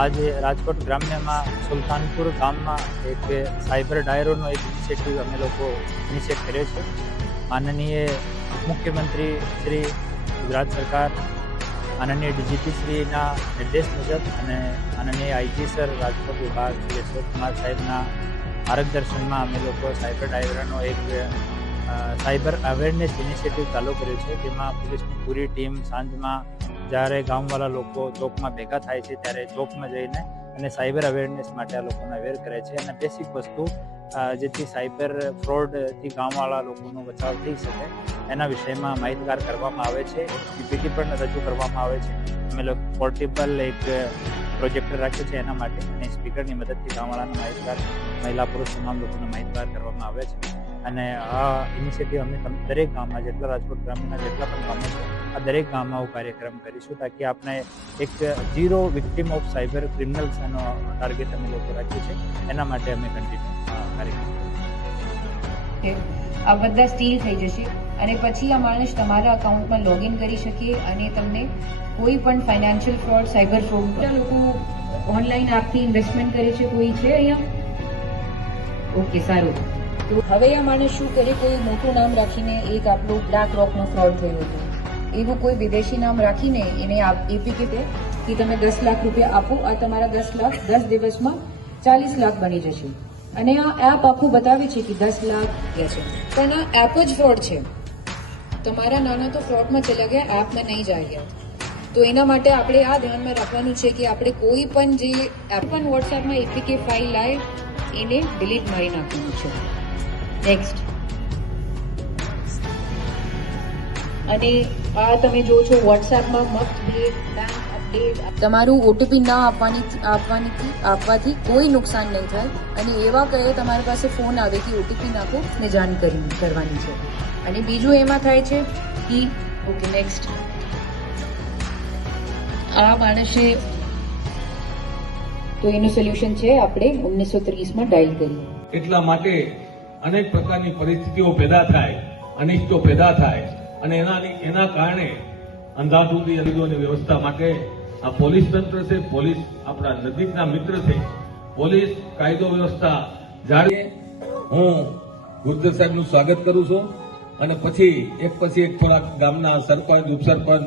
આજે રાજકોટ ગ્રામ્યમાં સુલતાનપુર ગામમાં એક સાયબર ડાયરોનો એક ઇનિશિયેટિવ અમે લોકો ઇનિશિયેટ કર્યો છે. માનનીય મુખ્યમંત્રી શ્રી ગુજરાત સરકાર, માનનીય ડીજીપી શ્રીના નિર્દેશ મુજબ અને માનનીય આઈજી સર રાજકોટ વિભાગ શ્રી અશોકકુમાર સાહેબના માર્ગદર્શનમાં અમે લોકો સાયબર ડાયરોનો એક સાયબર અવેરનેસ ઇનિશિયેટિવ ચાલુ કર્યું છે, જેમાં પોલીસની પૂરી ટીમ સાંજમાં જ્યારે ગામવાળા લોકો ચોકમાં ભેગા થાય છે ત્યારે ચોકમાં જઈને અને સાયબર અવેરનેસ માટે આ લોકોને અવેર કરે છે અને બેસિક વસ્તુ જેથી સાયબર ફ્રોડથી ગામવાળા લોકોનો બચાવ થઈ શકે એના વિષયમાં માહિતગાર કરવામાં આવે છે. પીપીટી પણ રજૂ કરવામાં આવે છે. અમે લોકો પોર્ટેબલ એક પ્રોજેક્ટર રાખ્યું છે એના માટે અને સ્પીકરની મદદથી ગામવાળાને માહિતગાર, મહિલા પુરુષ તમામ લોકોને માહિતગાર કરવામાં આવે છે. અને આ ઇનિશિયેટિવ અમે દરેક ગામમાં, જેટલા રાજકોટ ગ્રામ્યના જેટલા પણ ગામો છે, આ દરેક ગામમાં આવું કાર્યક્રમ કરીશું, તાકી આપણે એક zero victim of cyber criminals એનો ટાર્ગેટ અમે લોકો રાખ્યું છે. એના માટે અમે કન્ટિન્યુ કાર્યક્રમ આ બધા સ્ટીલ થઈ જશે અને પછી આ માણસ તમારા અકાઉન્ટમાં લોગિન કરી શકે અને તમને કોઈ પણ ફાઇનાન્શિયલ ફ્રોડ, સાયબર ફ્રોડ, લોકો ઓનલાઈન આપથી ઇન્વેસ્ટમેન્ટ કરે છે, કોઈ છે અહીંયા? ઓકે, સારું. તો હવે આ માણસ શું કરે, કોઈ મોટું નામ રાખીને, એક આપણું બ્લેક રોકનો ફ્રોડ થયું હતું, એવું કોઈ વિદેશી નામ રાખીને એને એપીકે કે તમે 10 લાખ રૂપિયા આપો, આ તમારા 10 લાખ 10 દિવસમાં 40 લાખ બની જશે. અને આ એપ આખું બતાવે છે કે 10 લાખ ગયા છે, પણ આ એપ જ ફ્રોડ છે. તમારા નાના તો ફ્રોડમાં ચલા ગયા, એપમાં નહીં જાય ગયા. તો એના માટે આપણે આ ધ્યાનમાં રાખવાનું છે કે આપણે કોઈ પણ જે એપ પણ વોટ્સએપમાં એપીકે ફાઇલ આવે એને ડિલીટ મારી નાખવાનું છે. નેક્સ્ટ. અને આ તમે જો છો વોટ્સએપમાં મફત ભેટ, બેંક અપડેટ, તમારું ઓટીપી ના આપવાથી કોઈ નુકસાન નહીં થાય. અને એવા કહે તમારી પાસે ફોન આવે કે ઓટીપી નાખો ને જાણ કરવાની છે. અને બીજું એમાં થાય છે કે ઓકે નેક્સ્ટ, આ માણસે તો એનું સોલ્યુશન છે આપણે 1930માં ડાયલ કરીએ. એટલા માટે અનેક પ્રકારની પરિસ્થિતિઓ પેદા થાય, અનિષ્ટો પેદા થાય અને એના કારણે અંધાધૂંધી અધિકારીઓની વ્યવસ્થા માટે આ પોલીસ તંત્ર છે, પોલીસ આપણા નજીકના મિત્ર છે, પોલીસ કાયદો વ્યવસ્થા જાળવે. હું ગુર્જર સાહેબનું સ્વાગત કરું છું અને પછી એક થોડાક ગામના સરપંચ, ઉપસરપંચ